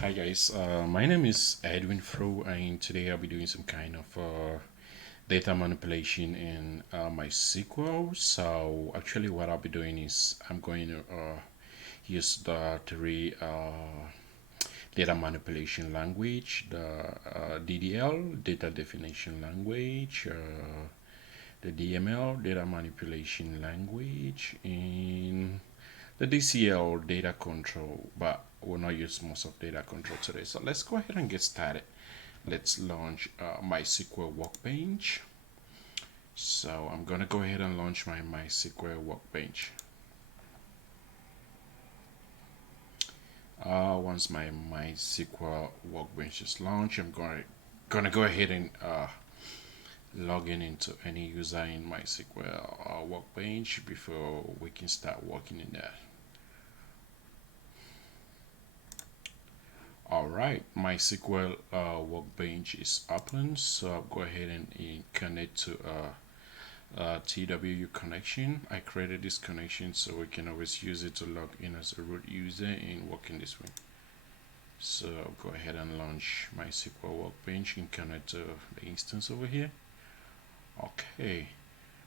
Hi guys, my name is Edwin Fro, and today I'll be doing some kind of data manipulation in MySQL. So actually, what I'll be doing is I'm going to use the three data manipulation language: the DDL, data definition language, the DML, data manipulation language, and the DCL, data control, but we'll not use most of data control today. So let's go ahead and get started. Let's launch MySQL Workbench. So I'm gonna go ahead and launch my MySQL Workbench. Once my MySQL Workbench is launched, I'm gonna go ahead and log in into any user in MySQL Workbench before we can start working in there. Alright, MySQL Workbench is open, so I'll go ahead and connect to TWU connection. I created this connection so we can always use it to log in as a root user and work in this way. So I'll go ahead and launch MySQL Workbench and connect to the instance over here. Okay,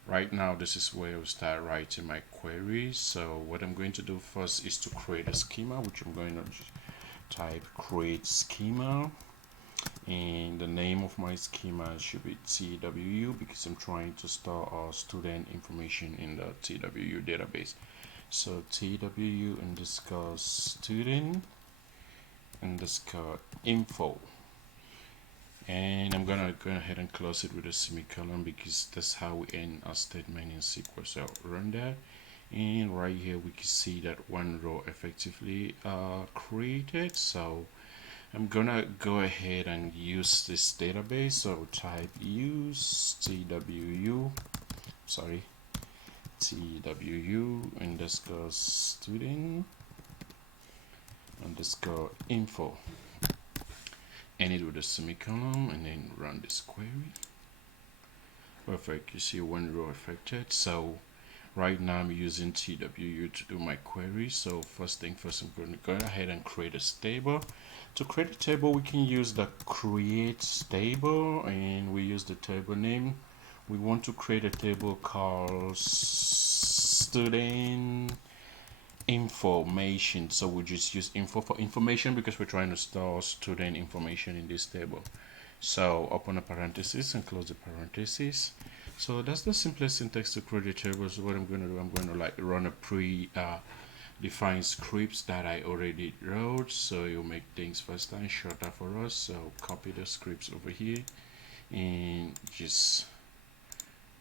right now this is where I'll start writing my queries. So what I'm going to do first is to create a schema, which I'm going to type create schema, and the name of my schema should be TWU because I'm trying to store student information in the TWU database. So TWU underscore student underscore info, and I'm gonna go ahead and close it with a semicolon because that's how we end our statement in SQL. So run that, and right here we can see that one row effectively created. So I'm gonna go ahead and use this database. So type use TWU underscore student underscore info, end it with a semicolon, and then run this query. Perfect, you see one row affected. So right now I'm using TWU to do my query. So first thing first, I'm going to go ahead and create a table. To create a table, we can use the create table, and we use the table name. We want to create a table called student information. So we just use info for information because we're trying to store student information in this table. So open a parenthesis and close the parenthesis. So that's the simplest syntax to create a table. So what I'm going to do, I'm going to like run a defined scripts that I already wrote, so you'll make things faster and shorter for us. So copy the scripts over here and just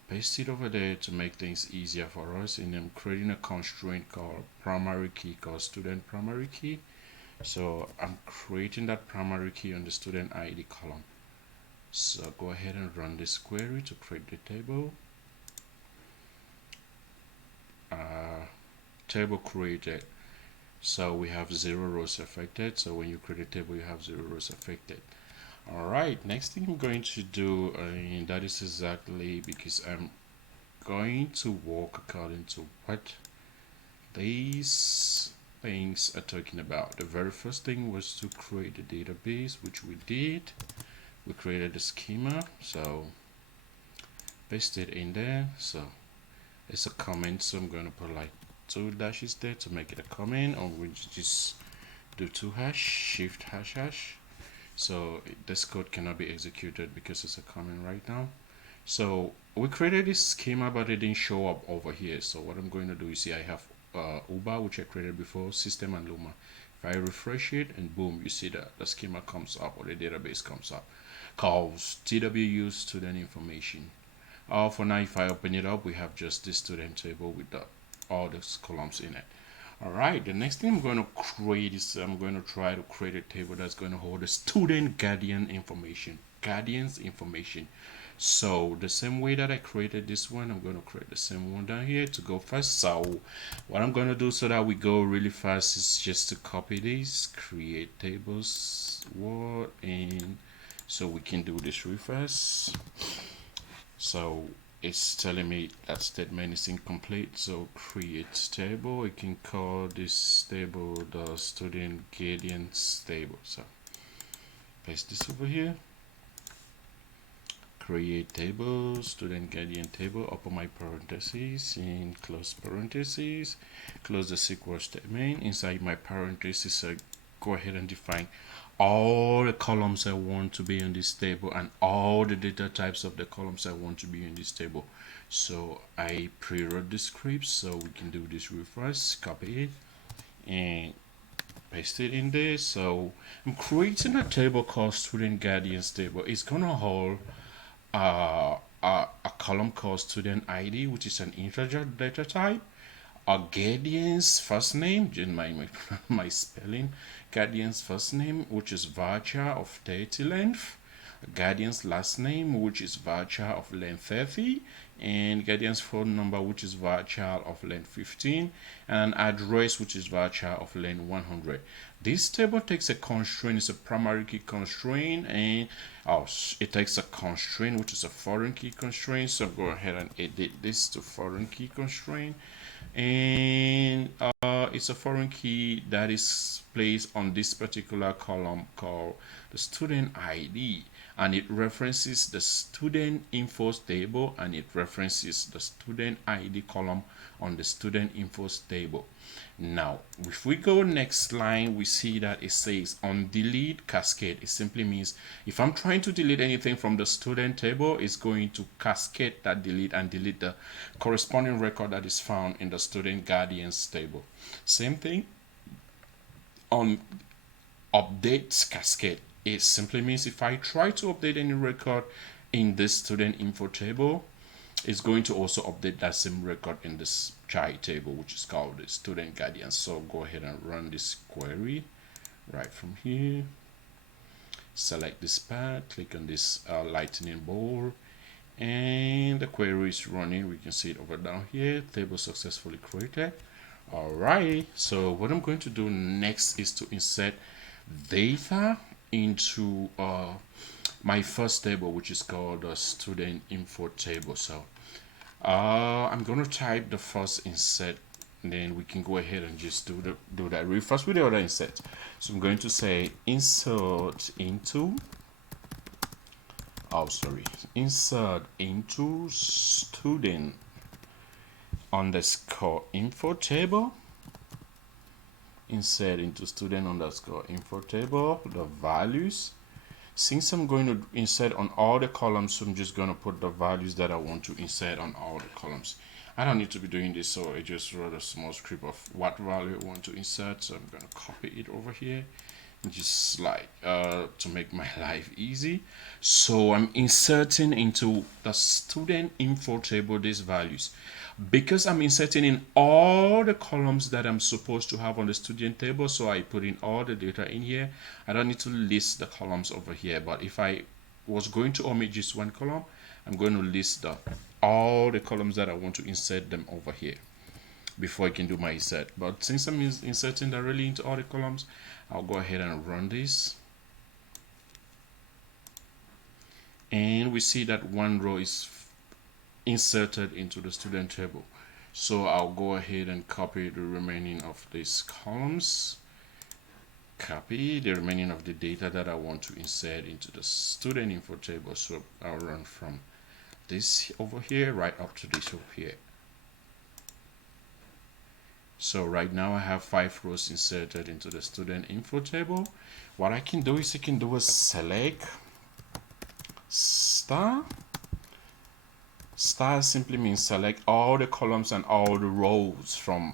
paste it over there to make things easier for us. And I'm creating a constraint called primary key, called student primary key. So I'm creating that primary key on the student ID column. So go ahead and run this query to create the table. Table created. So we have 0 rows affected. So when you create a table, you have 0 rows affected. Alright, next thing I'm going to do, and that is exactly because I'm going to work according to what these things are talking about. The very first thing was to create a database, which we did. We created a schema, so paste it in there. So it's a comment, so I'm going to put like 2 dashes there to make it a comment, or we just do 2 hash shift hash hash. So this code cannot be executed because it's a comment right now. So we created this schema, but it didn't show up over here. So what I'm going to do, you see I have Uber, which I created before, system, and Luma. If I refresh it, and boom, you see that the schema comes up, or the database comes up, calls TWU student information. For now, if I open it up, we have just this student table with all those columns in it. Alright, the next thing I'm going to create is I'm going to try to create a table that's going to hold the student guardian information. Guardian's information. So the same way that I created this one, I'm going to create the same one down here to go fast. So what I'm going to do so that we go really fast is just to copy this, create tables, word, and so we can do this really fast. So it's telling me that statement is incomplete. So create table. I can call this table the student guidance table. So paste this over here. Create table, student guardian table, open my parentheses and close parentheses, close the SQL statement. Inside my parentheses, I go ahead and define all the columns I want to be in this table and all the data types of the columns I want to be in this table. So I pre-wrote the script, so we can do this real fast. Copy it and paste it in there. So I'm creating a table called student guardians table. It's gonna hold a column called student ID, which is an integer data type, a guardian's first name, just my spelling, guardian's first name, which is varchar of 30 length, a guardian's last name, which is varchar of length 30, and guardian's phone number, which is varchar of length 15, and an address, which is varchar of length 100. This table takes a constraint, it's a primary key constraint, and it takes a constraint, which is a foreign key constraint. So go ahead and edit this to foreign key constraint, and it's a foreign key that is placed on this particular column called the student ID, and it references the student info table, and it references the student ID column on the student info table. Now, if we go next line, we see that it says on delete cascade. It simply means if I'm trying to delete anything from the student table, it's going to cascade that delete and delete the corresponding record that is found in the student guardians table. Same thing on update cascade. It simply means if I try to update any record in this student info table, it's going to also update that same record in this child table, which is called the student guardian. So go ahead and run this query right from here. Select this path, click on this lightning bolt, and the query is running. We can see it over down here. Table successfully created. All right, so what I'm going to do next is to insert data into my first table, which is called the student info table. So I'm going to type the first insert, and then we can go ahead and just do that real fast with the other insert. So I'm going to say insert into insert into student underscore info table, insert into student underscore info table the values. Since I'm going to insert on all the columns, so I'm just going to put the values that I want to insert on all the columns. I don't need to be doing this, so I just wrote a small script of what value I want to insert. So I'm going to copy it over here and just like to make my life easy. So I'm inserting into the student info table these values. Because I'm inserting in all the columns that I'm supposed to have on the student table, so I put in all the data in here. I don't need to list the columns over here, but if I was going to omit just one column, I'm going to list all the columns that I want to insert them over here before I can do my insert. But since I'm inserting directly into all the columns, I'll go ahead and run this. And we see that one row is inserted into the student table. So I'll go ahead and copy the remaining of these columns, copy the remaining of the data that I want to insert into the student info table. So I'll run from this over here right up to this over here. So right now I have 5 rows inserted into the student info table. What I can do is I can do a select star. Star simply means select all the columns and all the rows from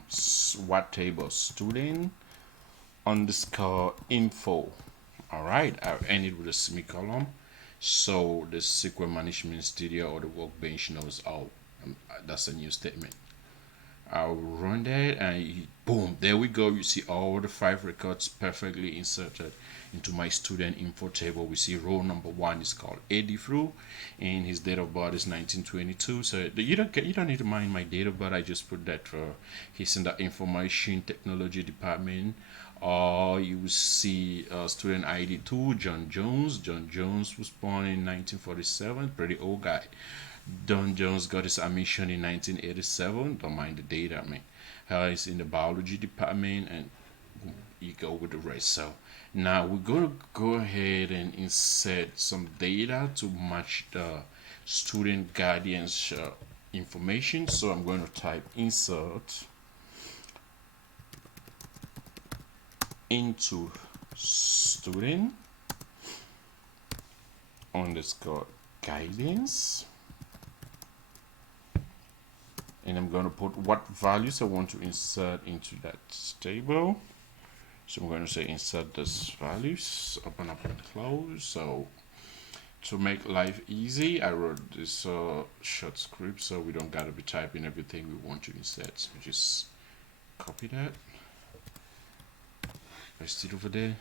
what table? Student underscore info. All right, I'll end it with a semicolon. So the SQL Management Studio or the Workbench knows, oh, that's a new statement. I'll run that and boom, there we go. You see all the 5 records perfectly inserted into my student info table. We see row number 1 is called Eddie Fru, and his date of birth is 1922. So you don't need to mind my date of birth. I just put that for he's in the information technology department. You will see student ID 2, John Jones. John Jones was born in 1947, pretty old guy. Don Jones got his admission in 1987. Don't mind the date. I mean, he's in the biology department, and you go with the rest. So now we're going to go ahead and insert some data to match the student guardian's information. So I'm going to type insert into student underscore guidance, and I'm going to put what values I want to insert into that table. So I'm going to say insert these values, open up and close. So to make life easy, I wrote this short script so we don't gotta be typing everything we want to insert. So just copy that, paste it over there.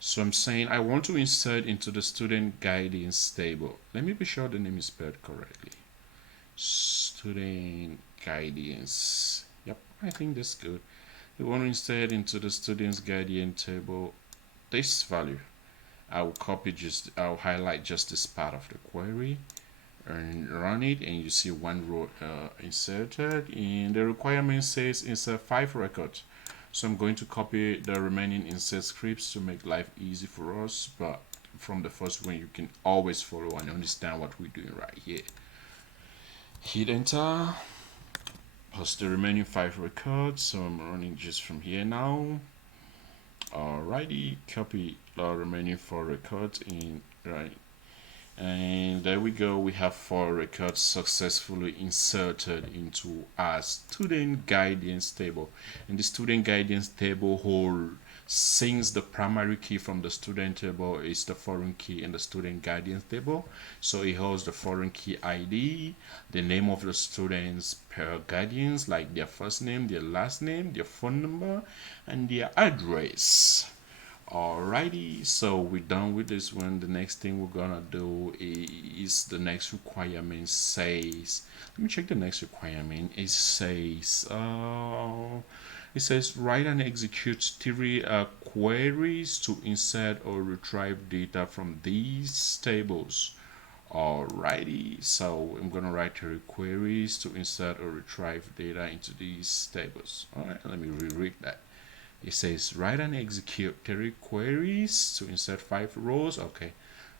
So I'm saying I want to insert into the student guidance table. Let me be sure the name is spelled correctly. Student guidance. Yep, I think that's good. We want to insert into the student's guidance table this value. I'll highlight just this part of the query and run it, and you see one row inserted. And the requirement says insert 5 records. So I'm going to copy the remaining insert scripts to make life easy for us, but from the first one you can always follow and understand what we're doing right here. Hit enter, plus the remaining 5 records. So I'm running just from here now. Alrighty, copy the remaining 4 records in, right, and there we go. We have 4 records successfully inserted into our student guidance table, and the student guidance table hold, since the primary key from the student table is the foreign key in the student guidance table, so it holds the foreign key ID, the name of the students per guardians, like their first name, their last name, their phone number, and their address. Alrighty, so we're done with this one. The next thing we're gonna do is the next requirement says, let me check the next requirement. It says write and execute 3 queries to insert or retrieve data from these tables. Alrighty, so I'm gonna write 3 queries to insert or retrieve data into these tables. Alright, let me reread that. It says write and execute 3 queries to insert 5 rows. Okay,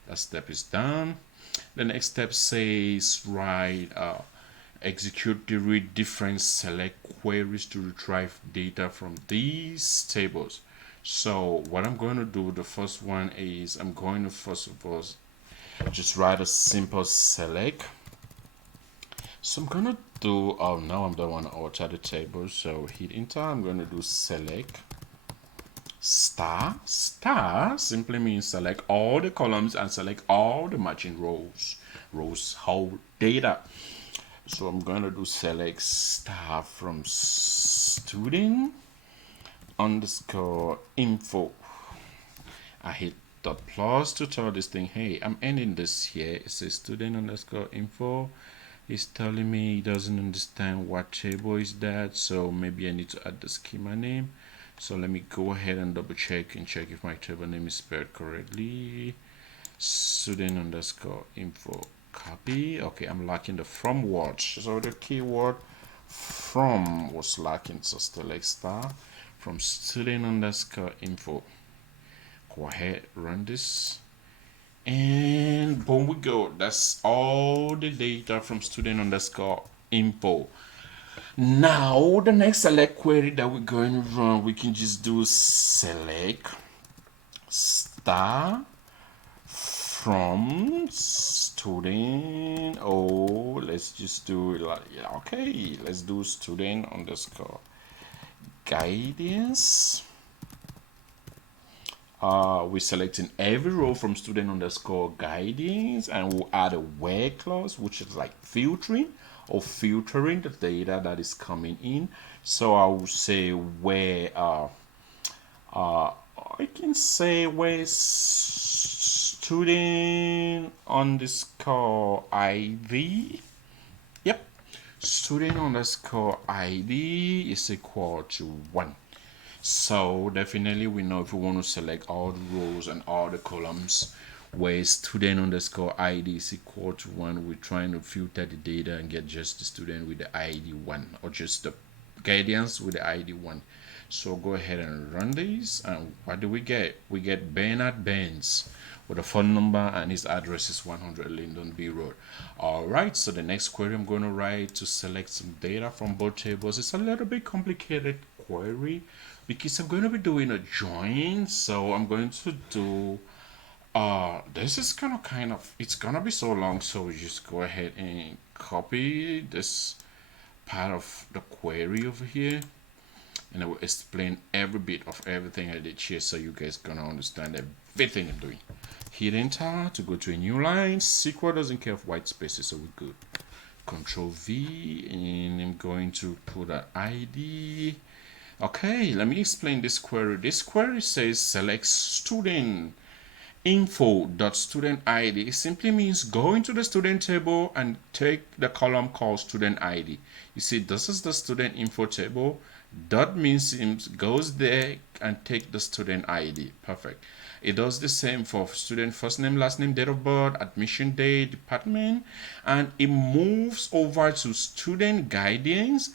that step is done. The next step says write execute 3 different select queries to retrieve data from these tables. So what I'm going to do, the first one is I'm going to first of all just write a simple select. So I'm gonna do, oh no, I don't want to alter the table, so hit enter. I'm going to do select star. Star simply means select all the columns and select all the matching rows. Rows hold data. So I'm going to do select star from student underscore info. I hit dot plus to tell this thing, hey, I'm ending this here. It says student underscore info. It's telling me it doesn't understand what table is that, so maybe I need to add the schema name. So let me go ahead and double check and check if my table name is spelled correctly. Student underscore info, copy. Okay, I'm lacking the from word, so the keyword from was lacking, so select star from student underscore info. Go ahead, run this, and boom, we go. That's all the data from student underscore info. Now the next select query that we're going to run, we can just do select star from student. Oh, let's just do it like, okay, let's do student underscore guidance. We're selecting every row from student underscore guidance, and we'll add a where clause, which is like filtering or filtering the data that is coming in. So I will say where I can say where student underscore ID. Yep, student underscore ID is equal to 1. So definitely we know if we want to select all the rows and all the columns, where student underscore ID is equal to 1. We're trying to filter the data and get just the student with the ID 1, or just the guidance with the ID 1. So go ahead and run this, and what do we get? We get Bernard Benz with a phone number, and his address is 100 Lyndon B Road. All right, so the next query I'm going to write to select some data from both tables. It's a little bit complicated query because I'm going to be doing a join. So I'm going to do this is kind of it's gonna be so long, so we just go ahead and copy this part of the query over here, and I will explain every bit of everything I did here, so you guys gonna understand everything I'm doing. Hit enter to go to a new line. SQL doesn't care of white spaces, so we're good. Control V, and I'm going to put an ID. Okay, let me explain this query. This query says select student info.student-id. It simply means go into the student table and take the column called student ID. You see, this is the student info table. Dot means it goes there and take the student ID. Perfect. It does the same for student first name, last name, date of birth, admission date, department, and it moves over to student guidance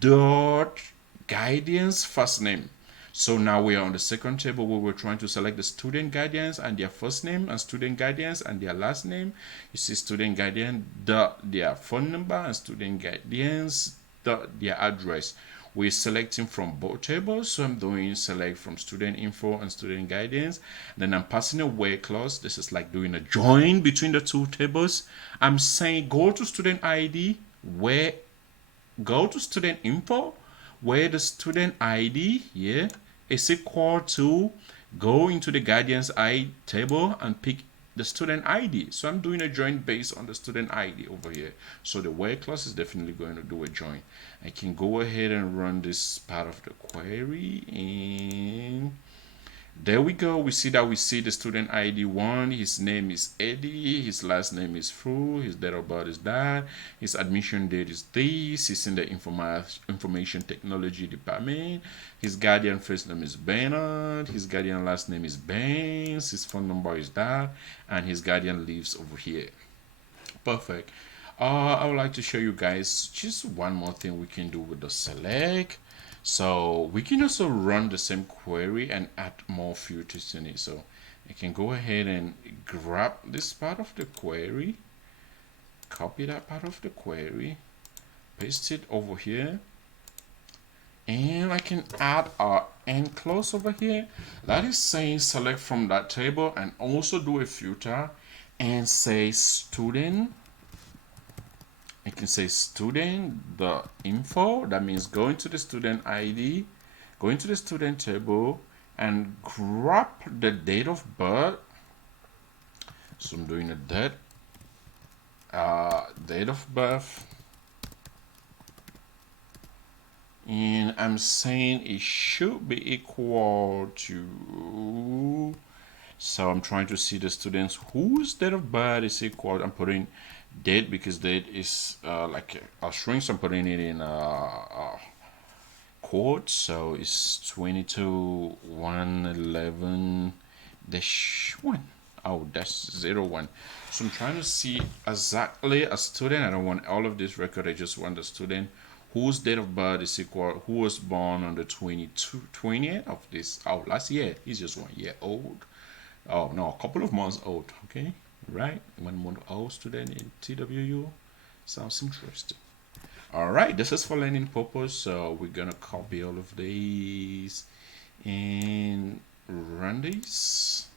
dot guidance first name. So now we are on the second table where we're trying to select the student guidance and their first name, and student guidance and their last name. You see student guidance, their phone number, and student guidance, their address. We're selecting from both tables, so I'm doing select from student info and student guidance. Then I'm passing a where clause. This is like doing a join between the two tables. I'm saying go to student ID, where go to student info, where the student ID here is equal to go into the guidance ID table and pick the student ID. So I'm doing a join based on the student ID over here. So the where clause is definitely going to do a join. I can go ahead and run this part of the query, and there we go. We see the student ID 1. His name is Eddie. His last name is Fu. His date of birth is that. His admission date is this. He's in the information technology department. His guardian first name is Bernard. His guardian last name is Benz. His phone number is that. And his guardian lives over here. Perfect. I would like to show you guys just one more thing we can do with the select. So we can also run the same query and add more filters in it. So I can go ahead and grab this part of the query, copy that part of the query, paste it over here, and I can add our end clause over here. That is saying select from that table, and also do a filter and say student. I can say student the info. That means go into the student ID, go into the student table, and grab the date of birth. So I'm doing a date of birth, and I'm saying it should be equal to. So I'm trying to see the students whose date of birth is equal. I'm putting date because date is like a string, so I'm putting it in quotes. So it's 22/111-1. Oh, that's 01. So I'm trying to see exactly a student. I don't want all of this record. I just want the student whose date of birth is equal, who was born on the 20th of this, last year. He's just 1 year old. Oh no, a couple of months old. Okay, right? 1 month old student in TWU. Sounds interesting. All right, this is for learning purpose. So we're gonna copy all of these and run these.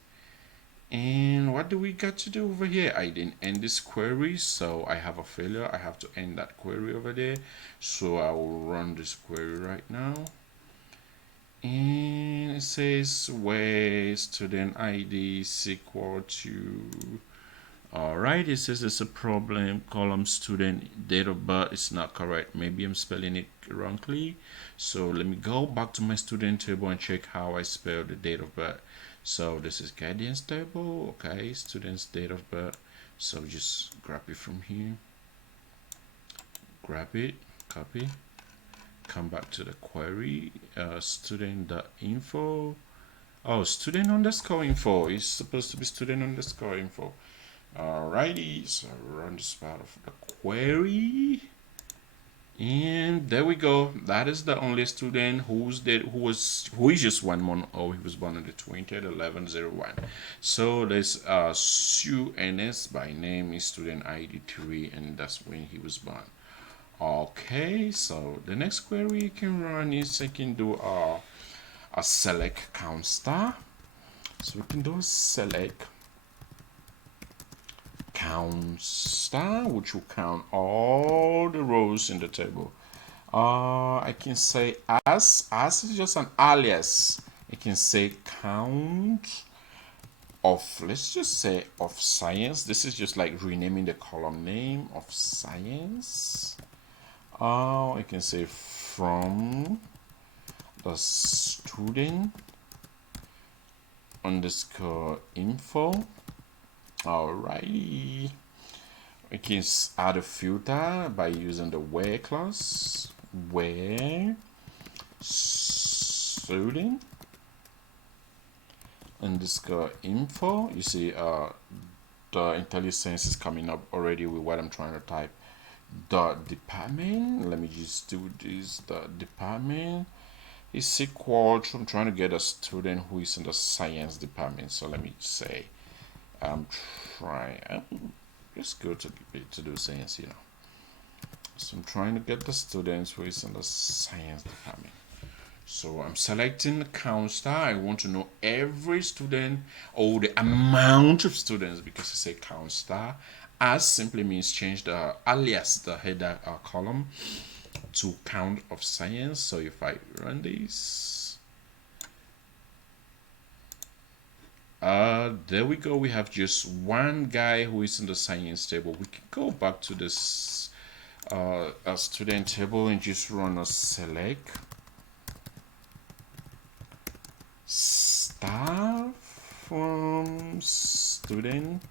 And what do we got to do over here? I didn't end this query, so I have a failure. I have to end that query over there. So I will run this query right now. And it says where student ID is equal to. All right, it says it's a problem. Column student date of birth is not correct. Maybe I'm spelling it wrongly. So let me go back to my student table and check how I spell the date of birth. So this is guidance table. Okay, student's date of birth. So just grab it from here. Grab it, copy. Come back to the query, student.info, Oh, student underscore info is supposed to be student underscore info. Alrighty, so run this part of the query. And there we go. That is the only student who is just 1 month old. He was born on the 20th 11/01. So let's Sue NS by name is student ID 3, and that's when he was born. Okay, so the next query you can run is I can do a select count star. So we can do a select count star, which will count all the rows in the table. I can say as is just an alias. I can say count of, let's just say of science. This is just like renaming the column name of science. I can say from the student underscore info. Alrighty. I can add a filter by using the where clause. Where student underscore info. You see the IntelliSense is coming up already with what I'm trying to type. The department, let me just do this. The department is equal to, I'm trying to get a student who is in the science department. So let me say I'm trying, it's good to do science, you know. So I'm trying to get the students who is in the science department. So I'm selecting the count star. I want to know every student or the amount of students, because I say count star. As simply means change the alias, the header column, to count of science. So if I run this, there we go. We have just one guy who is in the science table. We can go back to this a student table and just run a select star from student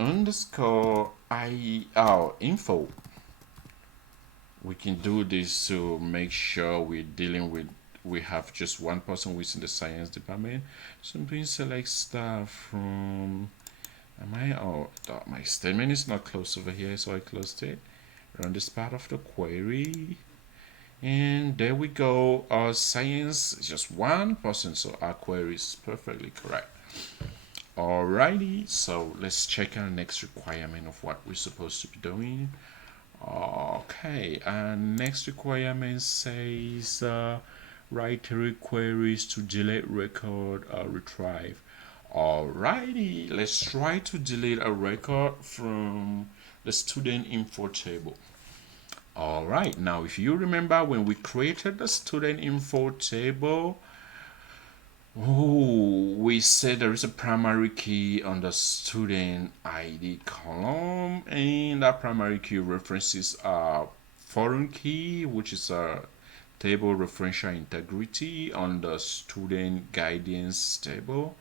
underscore info. We can do this to make sure we're dealing with, we have just one person who is in the science department. So I'm doing select star from, my statement is not closed over here, so I closed it. Run this part of the query. And there we go. Our science is just one person, so our query is perfectly correct. Alrighty, so let's check our next requirement of what we're supposed to be doing. Okay, and next requirement says write queries to delete record retrieve. Alrighty, let's try to delete a record from the student info table. All right, now if you remember when we created the student info table, we said there is a primary key on the student ID column, and that primary key references a foreign key, which is a table referential integrity on the student guidance table.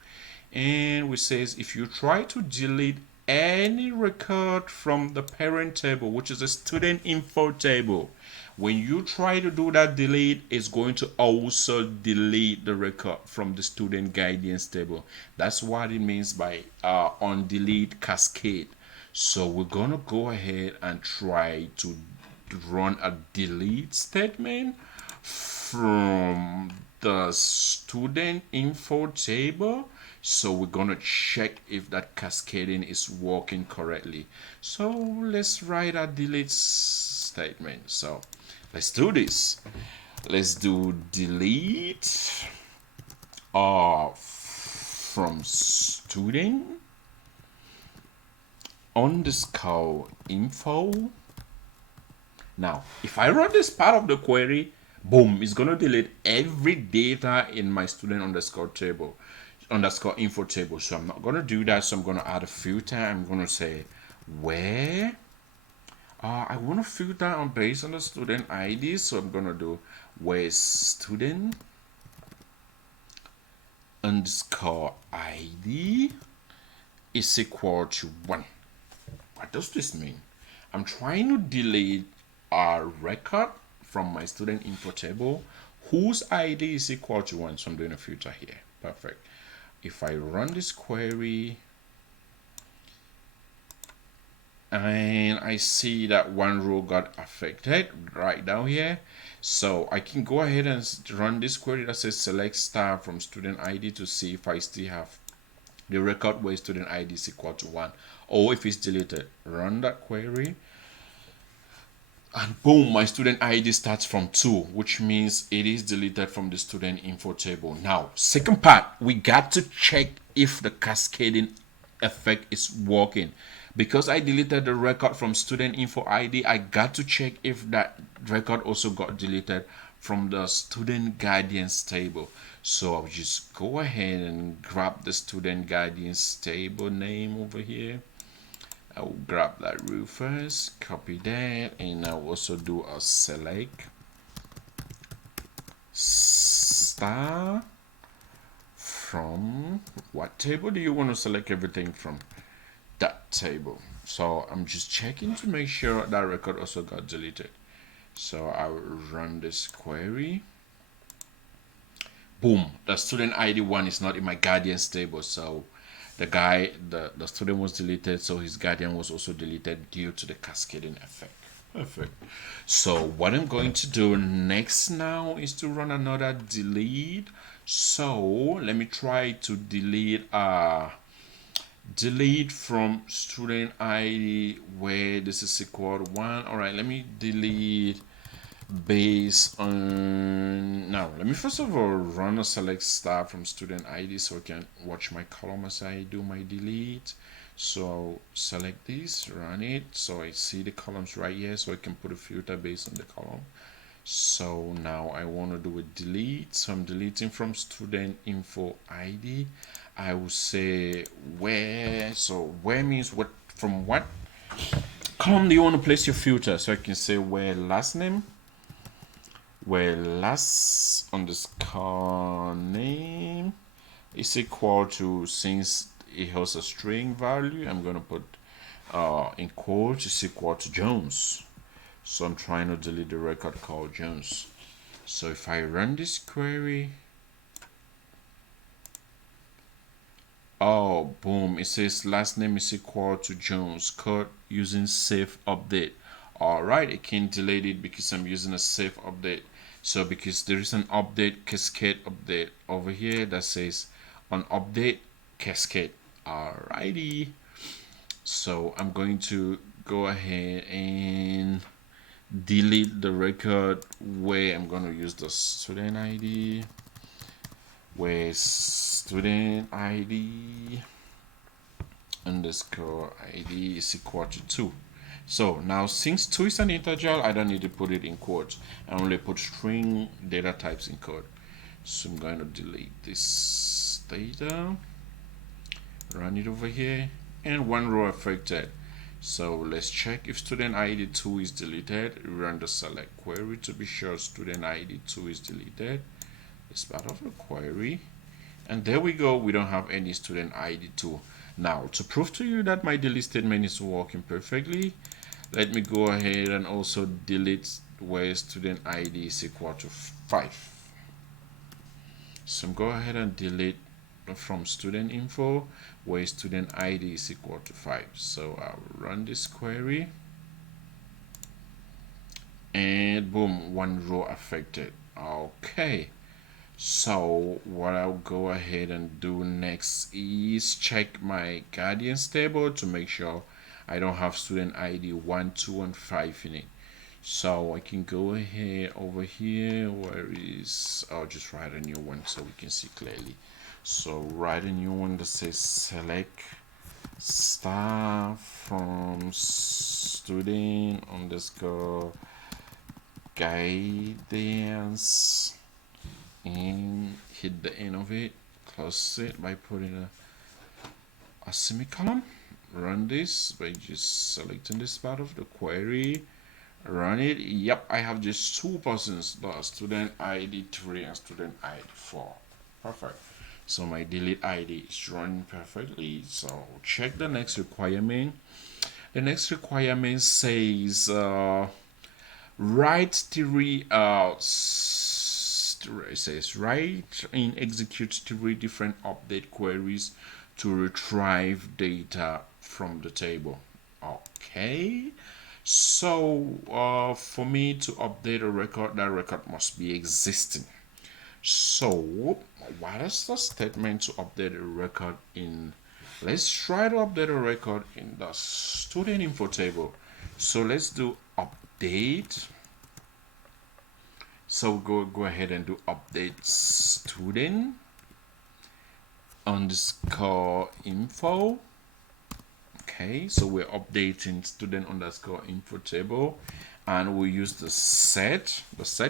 And we says if you try to delete any record from the parent table, which is a student info table, when you try to do that delete, it's going to also delete the record from the student guidance table. That's what it means by on delete cascade. So we're gonna go ahead and try to run a delete statement from the student info table. So we're gonna check if that cascading is working correctly. So let's write a delete statement. So let's do this. Let's do delete from student underscore info. Now, if I run this part of the query, boom, it's gonna delete every data in my student underscore table, underscore info table. So I'm not gonna do that. So I'm gonna add a filter. I'm gonna say where. I want to filter on based on the student ID. So I'm gonna do where student underscore ID is equal to 1. What does this mean? I'm trying to delete a record from my student info table whose ID is equal to 1. So I'm doing a filter here. Perfect. If I run this query and I see that one row got affected right down here, so I can go ahead and run this query that says select star from student ID to see if I still have the record where student ID is equal to 1 or if it's deleted. Run that query and boom, my student ID starts from 2, which means it is deleted from the student info table. Now, second part, we got to check if the cascading effect is working. Because I deleted the record from student info ID, I got to check if that record also got deleted from the student guardians table. So I'll just go ahead and grab the student guardians table name over here. I'll grab that row first, copy that, and I'll also do a select star from what table do you want to select everything from? That table. So I'm just checking to make sure that record also got deleted. So I'll run this query. Boom, the student ID 1 is not in my guardians table, so the student was deleted, so his guardian was also deleted due to the cascading effect. Perfect. So what I'm going to do next now is to run another delete. So let me try to delete from student ID where this is equal to 1. All right, let me delete based on, now let me first of all run a select star from student ID so I can watch my column as I do my delete. So I'll select this, run it, so I see the columns right here, so I can put a filter based on the column. So now I want to do a delete, so I'm deleting from student info ID. I will say where, so where means what, from what column do you want to place your filter? So I can say where last name, where last underscore name is equal to, since it has a string value, I'm going to put in quotes, is equal to Jones. So I'm trying to delete the record called Jones. So if I run this query, oh boom, it says last name is equal to Jones, code using safe update. All right, it can delete it because I'm using a safe update. So because there is an update cascade update over here that says on update cascade. Alrighty, so I'm going to go ahead and delete the record where I'm going to use the student ID, where student ID underscore ID is equal to 2. So now since 2 is an integer, I don't need to put it in quotes. I only put string data types in code. So I'm going to delete this data, run it over here, and one row affected. So let's check if student ID 2 is deleted. Run the select query to be sure student ID 2 is deleted. It's part of the query. And there we go, we don't have any student ID 2. Now, to prove to you that my delete statement is working perfectly, let me go ahead and also delete where student ID is equal to 5. So go ahead and delete from student info where student ID is equal to 5. So I'll run this query and boom, one row affected. Okay, so what I'll go ahead and do next is check my guardians table to make sure I don't have student ID 1, 2, and 5 in it. So I can go ahead over here, where is, I'll just write a new one so we can see clearly. So write a new one that says select star from student underscore guidance and hit the end of it, close it by putting a semicolon. Run this by just selecting this part of the query, run it. Yep, I have just 2 persons, the student ID 3 and student ID 4. Perfect. So my delete ID is running perfectly. So check the next requirement. The next requirement says write 3 it says write and execute 3 different update queries to retrieve data from the table. Okay, so for me to update a record, that record must be existing. So what is the statement to update a record in? Let's try to update a record in the student info table. So let's do update. So go ahead and do update student underscore info. Okay, so we're updating student underscore info table, and we use the set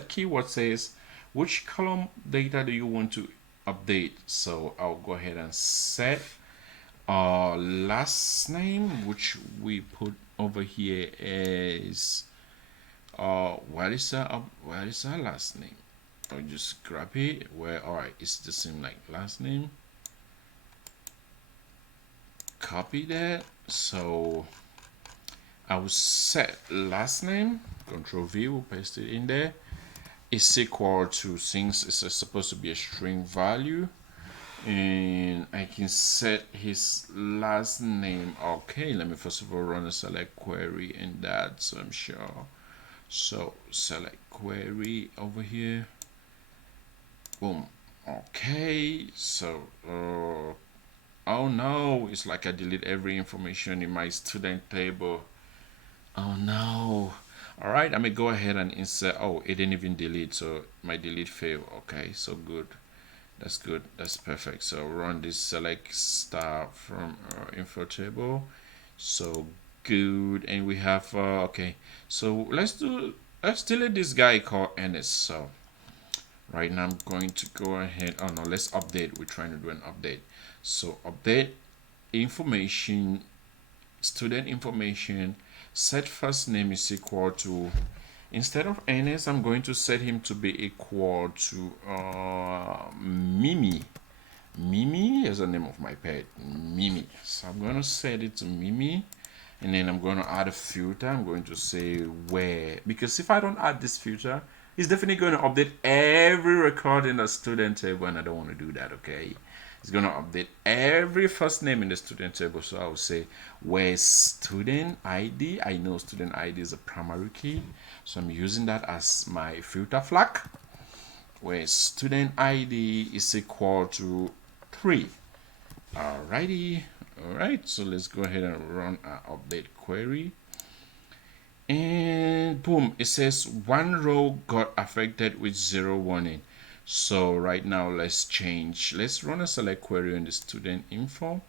keyword says which column data do you want to update. So I'll go ahead and set last name, which we put over here is what is our last name? I'll just grab it where alright, it's the same like last name. Copy that. So I will set last name, Control V, we'll paste it in there. Is equal to, since it's supposed to be a string value, and I can set his last name. Okay, let me first of all run a select query in that, so I'm sure. So select query over here. Boom. Okay, so oh no, it's like I delete every information in my student table. Oh no. All right, I may go ahead and insert. Oh, it didn't even delete, so my delete failed. Okay, so good. That's good. That's perfect. So run this select star from info table. So good, and we have okay. So let's delete this guy called Ennis. So right now I'm going to go ahead. Oh no, let's update. We're trying to do an update. So update information, student information, set first name is equal to, instead of Ns, I'm going to set him to be equal to Mimi. Mimi is the name of my pet, Mimi. So I'm going to set it to Mimi, and then I'm going to add a filter. I'm going to say where, because if I don't add this filter, it's definitely going to update every record in the student table, and I don't want to do that. Okay, it's going to update every first name in the student table. So I will say where student ID. I know student ID is a primary key, so I'm using that as my filter flag, where student ID is equal to 3. Alrighty. Alright, so let's go ahead and run our update query, and boom, it says one row got affected with 0 warning. So right now let's run a select query on the student info.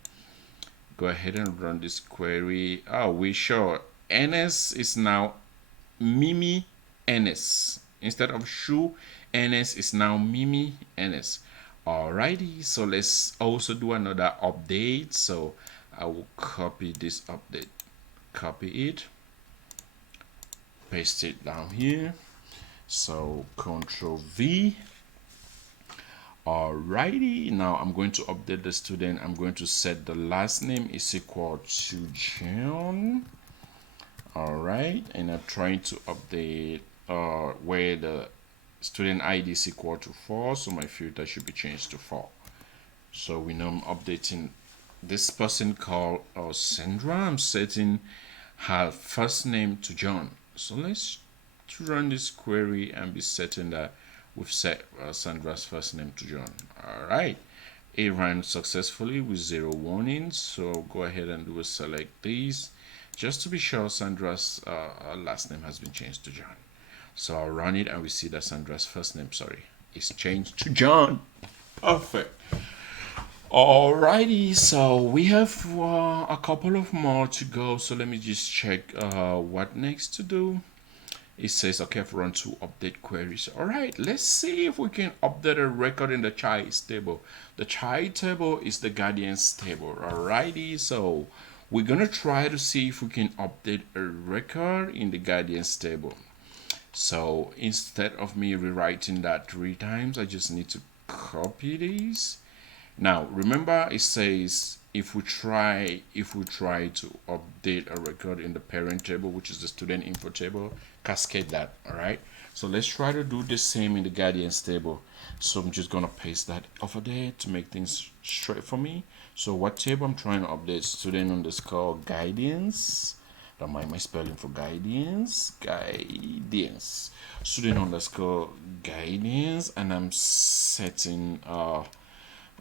Go ahead and run this query. Oh, we show NS is now Mimi NS. Instead of Shu, NS is now Mimi NS. Alrighty, so let's also do another update. So I will copy this update, copy it, paste it down here. So Control V. Alrighty, now I'm going to update the student. I'm going to set the last name is equal to John. Alright, and I'm trying to update where the student ID is equal to 4, so my filter should be changed to 4. So we know I'm updating this person called Sandra. I'm setting her first name to John. So let's run this query and be setting that we've set Sandra's first name to John. Alright, it ran successfully with 0 warnings. So go ahead and do a select these just to be sure Sandra's last name has been changed to John. So I'll run it and we see that Sandra's first name, is changed to John. Perfect. Alrighty, so we have a couple of more to go. So let me just check what next to do. It says, okay, I've run 2 update queries. Alright, let's see if we can update a record in the child table. The child table is the guardians table. Alrighty, so we're gonna try to see if we can update a record in the guardians table. So instead of me rewriting that 3 times, I just need to copy these. Now remember, it says if we try to update a record in the parent table, which is the student info table, cascade that. All right, So let's try to do the same in the guidance table. So I'm just gonna paste that over there to make things straight for me. So what table I'm trying to update? Student underscore guidance. Don't mind my spelling for guidance. Guidance. Student underscore guidance, and I'm setting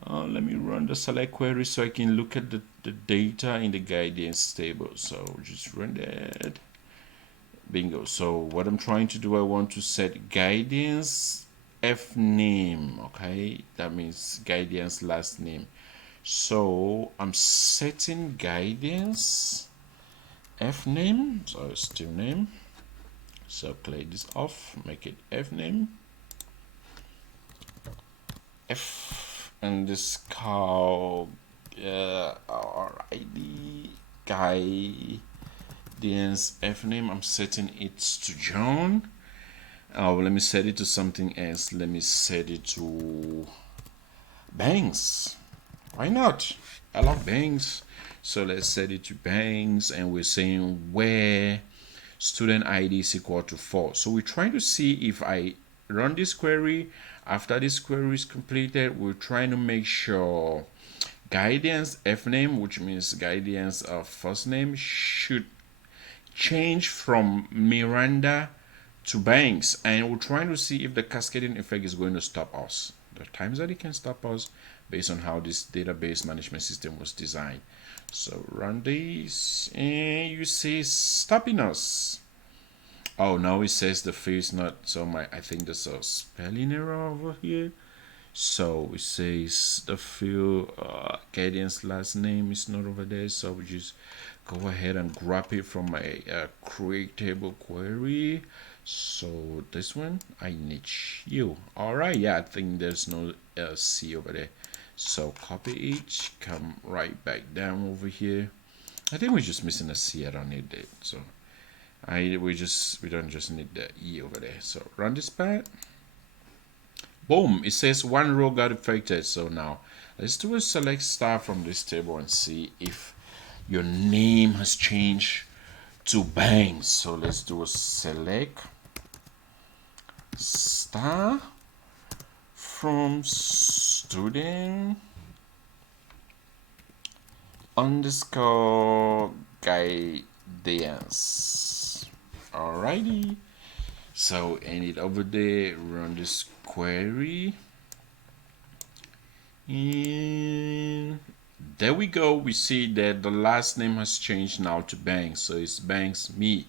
let me run the select query so I can look at the data in the guidance table. So just run that. Bingo. So what I'm trying to do, I want to set guidance f name. Okay, that means guidance last name. So I'm setting guidance f name, so it's still name. So click this off, make it f name, f underscore RID guidance f name. I'm setting it to John. Let me set it to something else. Let me set it to Banks. Why not? I love Banks. So let's set it to Banks, and we're saying where student ID is equal to 4. So we're trying to see if I run this query. After this query is completed, we're trying to make sure guidance f name, which means guidance of first name, should change from Miranda to Banks, and we're trying to see if the cascading effect is going to stop us. There are times that it can stop us based on how this database management system was designed. So run this, and you see stopping us. Oh, now it says the field is not, so I think there's a spelling error over here. So it says the field guidance last name is not over there, so we just go ahead and grab it from my create table query. So this one, I need you. All right, yeah, I think there's no C over there. So copy it, come right back down over here. I think we're just missing a C. I don't need it. So we don't just need the E over there. So run this back. Boom, it says one row got affected. So now let's do a select star from this table and see if your name has changed to Banks. So let's do a select star from student underscore guidance. Alrighty. So end it over there, run this query. And there we go. We see that the last name has changed now to Banks. So it's Banks me.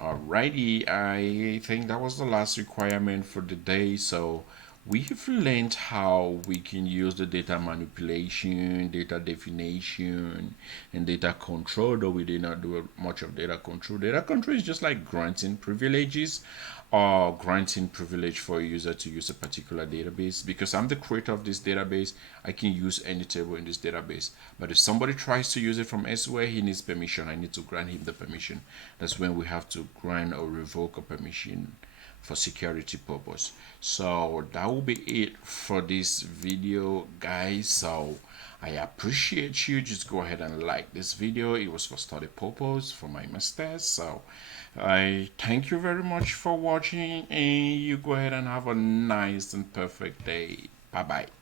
Alrighty, I think that was the last requirement for the day. So we've learned how we can use the data manipulation, data definition, and data control, though we did not do much of data control. Data control is just like granting privileges or granting privilege for a user to use a particular database. Because I'm the creator of this database, I can use any table in this database. But if somebody tries to use it from elsewhere, he needs permission. I need to grant him the permission. That's when we have to grant or revoke a permission for security purpose. So that will be it for this video, guys. So I appreciate you. Just go ahead and like this video. It was for study purpose for my masters. So I thank you very much for watching, and you go ahead and have a nice and perfect day. Bye bye.